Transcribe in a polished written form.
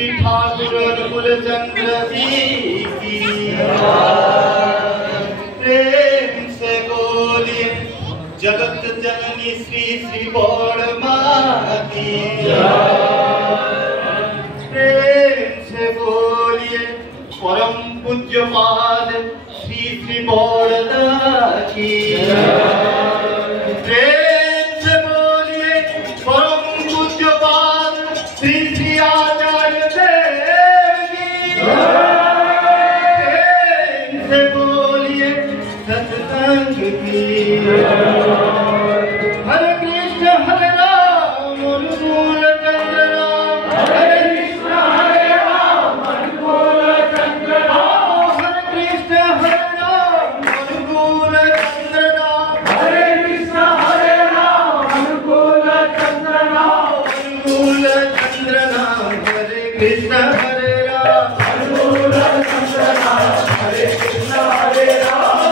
श्री ठाकुर अनुकूल चंद्र जी की प्रेम से बोलिए जगत जननी श्री श्री बौड़ माँ की प्रेम से बोलिए परम पूज्य पाद श्री श्री बौड़दा की प्रेम से बोलिए परम पूज्य पाद श्री श्री आचार्य देव की प्रेम से बोलिए सत्संग की हरे कृष्ण हरे राम अनुकूल चंद्र राम हरे कृष्ण हरे राम अनुकूल चंद्र राम हरे कृष्ण हरे राम अनुकूल चंद्र राम हरे कृष्ण हरे राम अनुकूल चंद्र राम अनुकूल चंद्र राम हरे कृष्ण हरे राम अनुकूल चंद्र राम हरे कृष्ण हरे राम